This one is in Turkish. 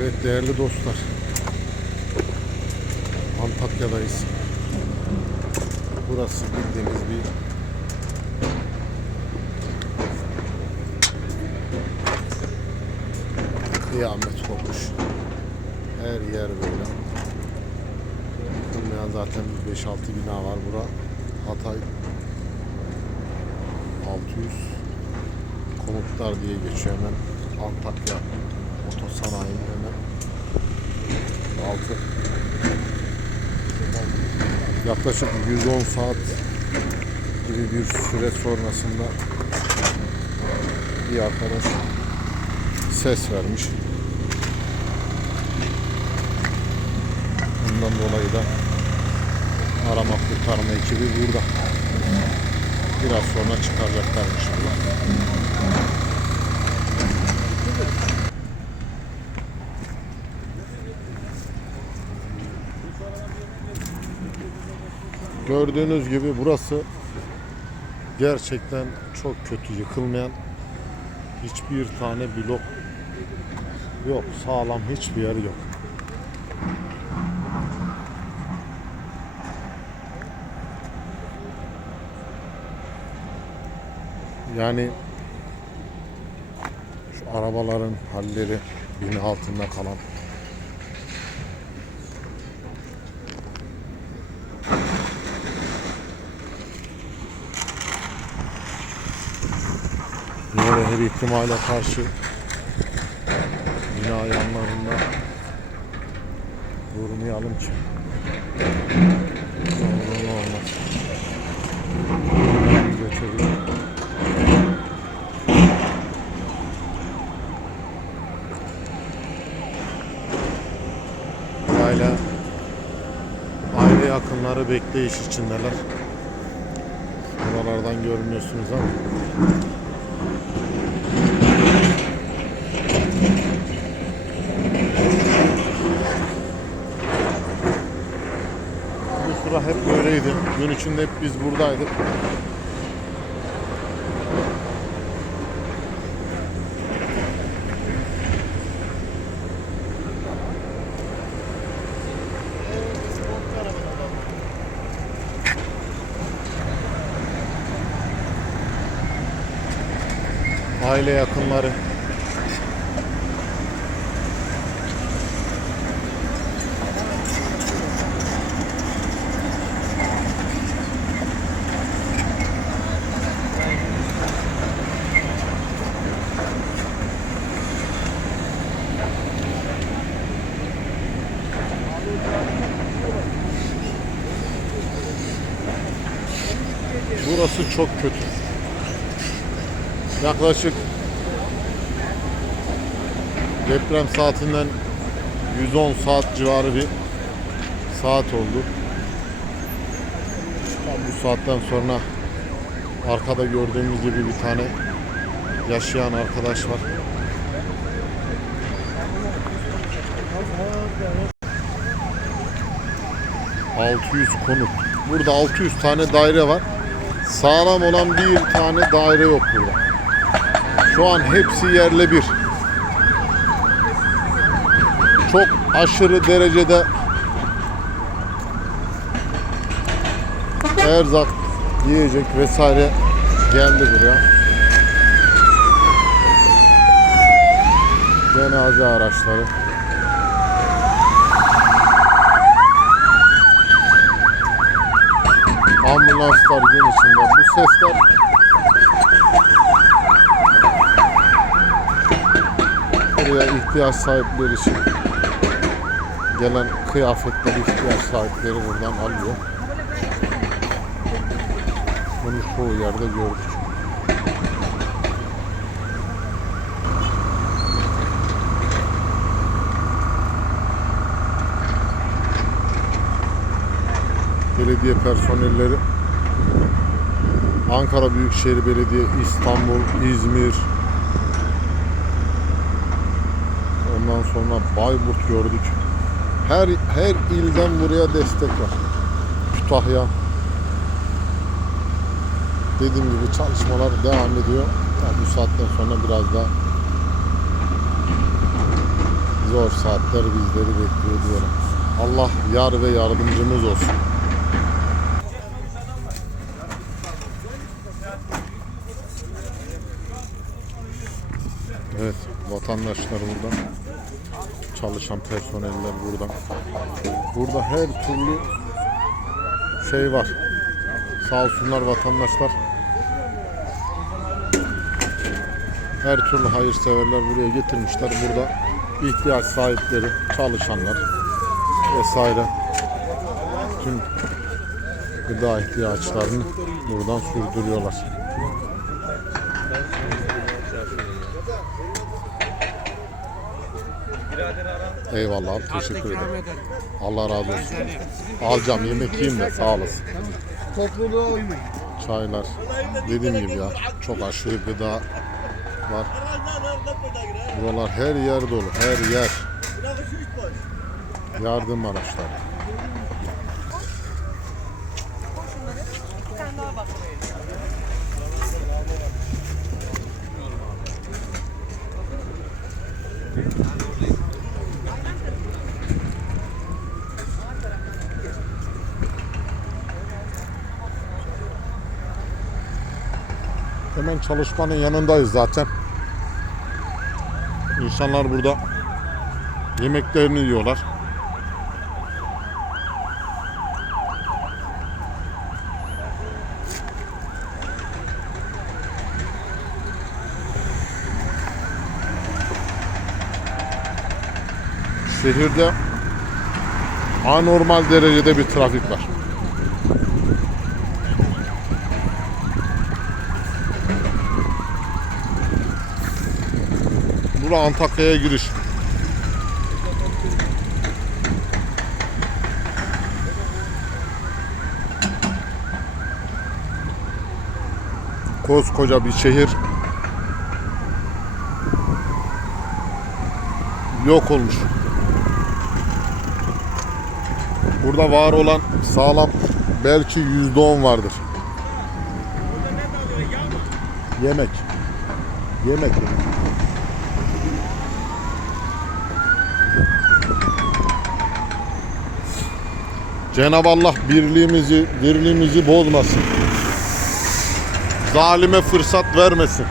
Evet değerli dostlar. Antakya'dayız. Burası bildiğimiz bir kıyamet kopmuş. Her yer böyle. Yıkılmayan zaten bir 5-6 bina var bura. Hatay 600 konutlar diye geçiyor hemen Antakya otosanayi'nin hemen altı. Yaklaşık 110 saat gibi bir süre sonrasında bir arkadaş ses vermiş. Bundan dolayı da arama kurtarma ekibi burada. Biraz sonra çıkaracaklar inşallah. Gördüğünüz gibi burası gerçekten çok kötü yıkılmayan hiçbir tane blok yok. Sağlam hiçbir yer yok. Yani şu arabaların halleri bina altında kalan Her ihtimale karşı bina yanlarında durmayalım ki. Ne olmaz. Aile, aile yakınları bekleyiş içindeler. Buralardan görmüyorsunuz ama. Bu sıra hep böyleydi. Gün içinde hep biz buradaydık. Aile yakınları Burası çok kötü. Yaklaşık deprem saatinden 110 saat civarı bir saat oldu. Tam bu saatten sonra arkada gördüğümüz gibi bir tane yaşayan arkadaş var. ...600 konut. Burada 600 tane daire var. Sağlam olan bir tane daire yok burada. Şu an hepsi yerle bir. Çok aşırı derecede erzak, yiyecek vesaire geldi buraya. Cenaze araçları. Ambulanslar gün içinde. Bu sesler buraya ihtiyaç sahipleri için gelen kıyafetleri ihtiyaç sahipleri buradan alıyor. Bunu çoğu yerde gördük. Belediye personelleri Ankara Büyükşehir Belediye, İstanbul, İzmir, ondan sonra Bayburt gördük. Her her ilden buraya destek var. Kütahya. Dediğim gibi çalışmalar devam ediyor. Yani bu saatten sonra biraz daha Zor saatler bizleri bekliyor diyorum. Allah yar ve yardımcımız olsun. Evet, vatandaşlar burada. Çalışan personeller burada. Burada her türlü şey var. Sağ olsunlar vatandaşlar. Her türlü hayırseverler buraya getirmişler. Burada ihtiyaç sahipleri, çalışanlar vesaire tüm gıda ihtiyaçlarını buradan sürdürüyorlar. Eyvallah abi teşekkür ederim. Allah razı olsun. Alacağım yemek yiyeyim de sağ olasın. Topluluğa uymayın. Çaylar dediğim gibi ya çok aşırı gıda var. Buralar her yer dolu her yer. Yardım araçları. Hemen çalışmanın yanındayız zaten. İnsanlar burada yemeklerini yiyorlar. Şehirde anormal derecede bir trafik var. Bura Antakya'ya giriş. Koskoca bir şehir yok olmuş. Burada var olan sağlam belki yüzde on vardır. Yemek. Yemek. Cenab-ı Allah birliğimizi, dirliğimizi bozmasın. Zalime fırsat vermesin.